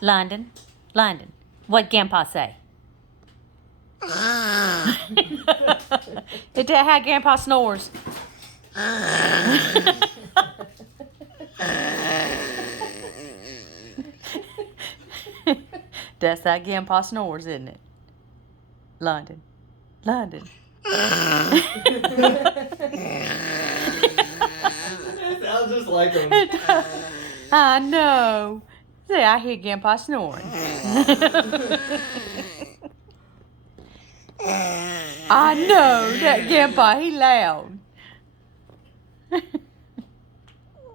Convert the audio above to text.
London, London, what Grandpa say? Is that how Grandpa snores? That's how Grandpa snores, isn't it? London, London. It sounds just like him. I know. See, I hear Grandpa snoring. I know that Grandpa, he loud.